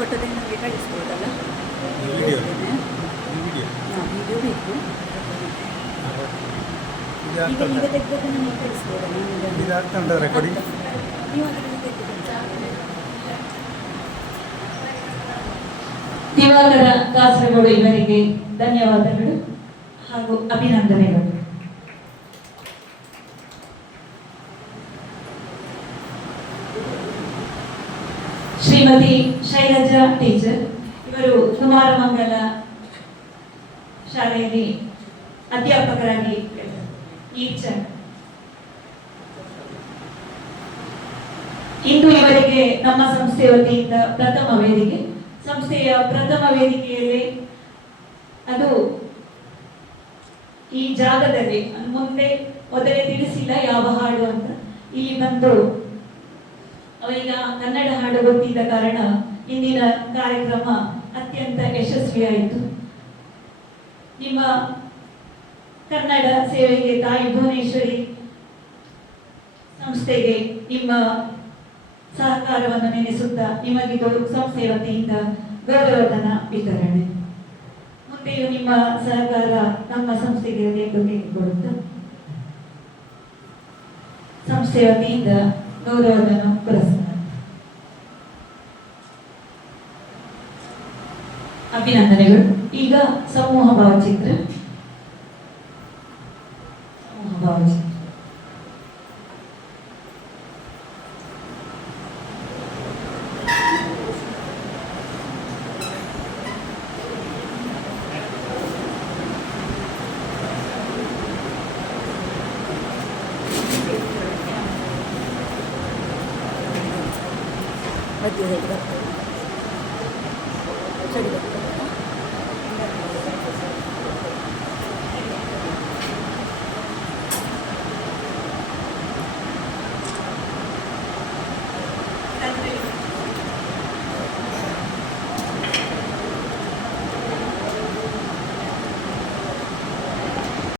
ಫೋಟೋದಿಂದ ನಮಗೆ ಕಳಿಸ್ಬೋದಲ್ಲ? ವಿಡಿಯೋ ಹಾಂ, ವಿಡಿಯೋ ಬೇಕು. ಈಗ ಈಗ ತೆಗೆದದ್ದು ನಮಗೆ ಕಳಿಸ್ಬೋದಲ್ಲ? ಇದು ಆಗ್ತಾ ಉಂಟು ರೆಕಾರ್ಡಿಂಗ್. ನೀವು ಅದನ್ನು ತೆಗೆದು ದಿವಾಕರ ಕಾಸರಗೋಡು ಇವರಿಗೆ ಧನ್ಯವಾದಗಳು ಹಾಗೂ ಅಭಿನಂದನೆಗಳು. ಶ್ರೀಮತಿ ಶೈಲಜಾ ಟೀಚರ್ ಇವರು ಕುಮಾರಮಂಗಲ ಶಾಲೆಯಲ್ಲಿ ಅಧ್ಯಾಪಕರಾಗಿ ಟೀಚರ್. ಇಂದು ಇವರಿಗೆ ನಮ್ಮ ಸಂಸ್ಥೆಯ ವತಿಯಿಂದ ಪ್ರಥಮ ವೇದಿಕೆ. ಸಂಸ್ಥೆಯ ಪ್ರಥಮ ವೇದಿಕೆಯಲ್ಲಿ ಅದು ಈ ಜಾಗದಲ್ಲಿ ಮುಂದೆ ಮೊದಲೇ ತಿಳಿಸಿಲ್ಲ ಯಾವ ಹಾಡು ಅಂತ. ಇಲ್ಲಿ ಬಂದು ಅವರಿಗೆ ಕನ್ನಡ ಹಾಡು ಗೊತ್ತಿದ್ದ ಕಾರಣ ಇಂದಿನ ಕಾರ್ಯಕ್ರಮ ಅತ್ಯಂತ ಯಶಸ್ವಿಯಾಯಿತು. ನಿಮ್ಮ ಕನ್ನಡ ಸೇವೆಗೆ ತಾಯಿ ಭುವನೇಶ್ವರಿ ಸಂಸ್ಥೆಗೆ ನಿಮ್ಮ ಸಹಕಾರವನ್ನು ನೆನೆಸುತ್ತಾ ನಿಮಗಿದು ಸಂಸ್ಥೆಯ ವತಿಯಿಂದ ಗೌರವಧನ ವಿತರಣೆ. ಮುಂದೆಯೂ ನಿಮ್ಮ ಸಹಕಾರ ನಮ್ಮ ಸಂಸ್ಥೆಗೆ ಎಂದು ಕೇಳಿಕೊಳ್ಳುತ್ತಾ ಸಂಸ್ಥೆಯ ವತಿಯಿಂದ ಗೌರವಧನ ಪುರಸ್ಕಾರ. ಅಭಿನಂದನೆಗಳು. ಈಗ ಸಮೂಹ ಭಾವಚಿತ್ರ. ಸಮೂಹ ಭಾವಚಿತ್ರ ಮಧ್ಯದಲ್ಲಿ ಬರ್ತದೆ. ಸರಿ.